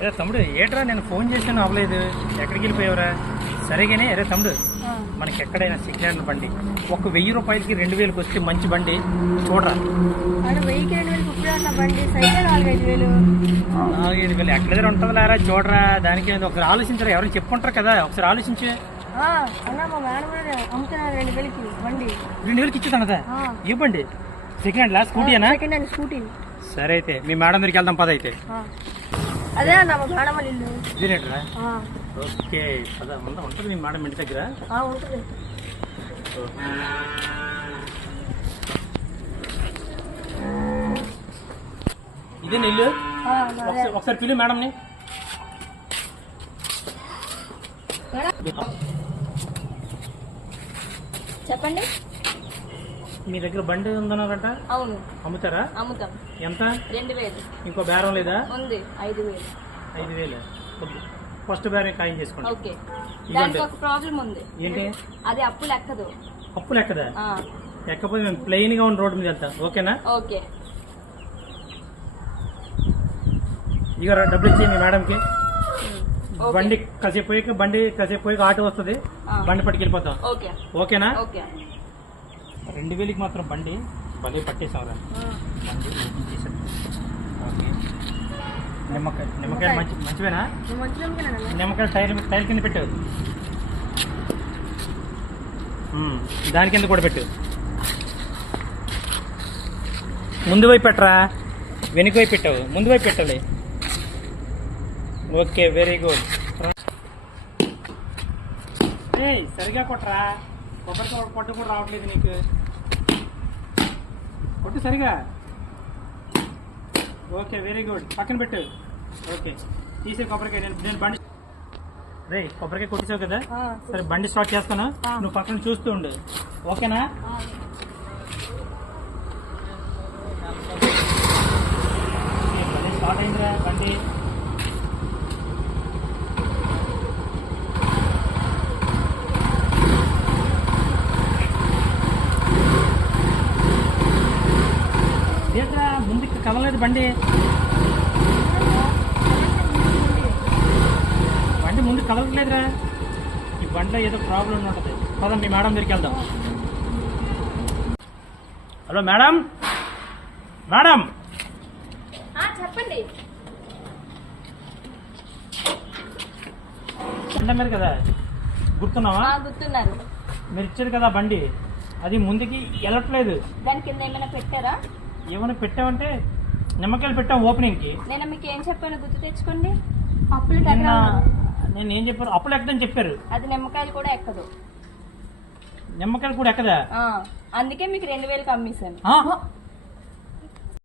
అరే తమ్ముడు ఏట్రా నేను ఫోన్ చేశాను అవ్వలేదు, ఎక్కడికి వెళ్ళిపోయావురా? సరేగానే అరే తమ్ముడు, మనకి ఎక్కడైనా సెకండ్ హ్యాండ్ బండి ఒక 1000 రూపాయలకి 2000కి వస్తే మంచి బండి చూడరా. 4-5 వేలు ఎక్కడ దగ్గర ఉంటుంది లేరా, చూడరా. దానికి ఒకసారి ఆలోచించరా, ఎవరైనా చెప్పుకుంటారు కదా, ఒకసారి ఆలోచించే. 2000కి ఇచ్చేదా? ఏ బండి? సెకండ్ హ్యాండ్ లా? స్కూటీనా? స్కూటీ. సరే అయితే మీ మేడం దగ్గరికి వెళ్దాం పద. అయితే అదే అన్న మా మేడం ఇల్లు. ఇదేనేట్రా? ఓకే పద, ఉంటుంది మీ మేడం ఇంటి దగ్గర. ఉంటుంది. ఇదే ఇల్లు? ఒకసారి పిలు మేడంని. చెప్పండి. మీ దగ్గర బండి ఉందన్నారట? అవును. అమ్ముతారా? అమ్ముతాం. ఎంత? 2000. ఇంకో బేరం లేదా? ఉంది. 5000. 5000 ఫస్ట్ బేరం ఖాయం చేసుకోండి. ఓకే. దానికి ఒక ప్రాబ్లం ఉంది. ఏంటి? అది అప్పులు ఎక్కదు. అప్పులు ఎక్కదా? ఎక్కపోతే మేము ప్లెయిన్ గా ఉన్న రోడ్డు మీద వెళ్తాం. ఓకేనా? ఓకే. ఇక డబ్బులు ఇచ్చి మీ మేడంకి. బండి కాసేపు పోయి ఆటో వస్తుంది, బండి పట్టుకెళ్ళిపోతాం. ఓకేనా? 2000కి మాత్రం బండి భలే పట్టేసాం. నిమ్మకాయ మంచివేనా? నిమ్మకాయ టైర్ కింద పెట్టు, దాని కింద కూడా పెట్టు. ముందు వైపు పెట్టరా, వెనుక వైపు పెట్టావు, ముందు వైపు పెట్టాలి. Okay, very good. సరిగా కొట్టరా, కొబ్బరికాయ పొట్టు కూడా రావట్లేదు నీకు. కొట్టు సరిగా. Okay, very good. పక్కన పెట్టు. ఓకే, తీసే కొబ్బరికాయ. నేను బండి కొబ్బరికాయ కొట్టేసావు కదా, సరే బండి స్టార్ట్ చేస్తాను, నువ్వు పక్కన చూస్తూ ఉండు. ఓకేనా? స్టార్ట్ అయిందిరా బండి. ముందుకు కదలలేదు బండి ముందు కదలట్లేదురా. ఈ బండిలో ఏదో ప్రాబ్లం ఉంటుంది. పదండి మీ మేడం దగ్గరికి వెళ్దాం. Hello madam. మేడం చెప్పండి. మీరు కదా, గుర్తున్నావా? గుర్తున్నారు. మీరు ఇచ్చారు కదా బండి, అది ముందుకి వెళ్ళట్లేదు. దాని కింద ఏమైనా పెట్టారా? ఏమైనా పెట్టామంటే నిమ్మకాయలు పెట్టాం ఓపెనింగ్ కి. నేను మీకు ఏం చెప్పాను గుర్తు తెచ్చుకోండి. నేను ఏం చెప్పాను? అప్పులు ఎక్కదని చెప్పారు. అది నిమ్మకాయలు కూడా ఎక్కదు. నిమ్మకాయలు కూడా ఎక్కదా? అందుకే మీకు 2000కి అమ్మేశాను.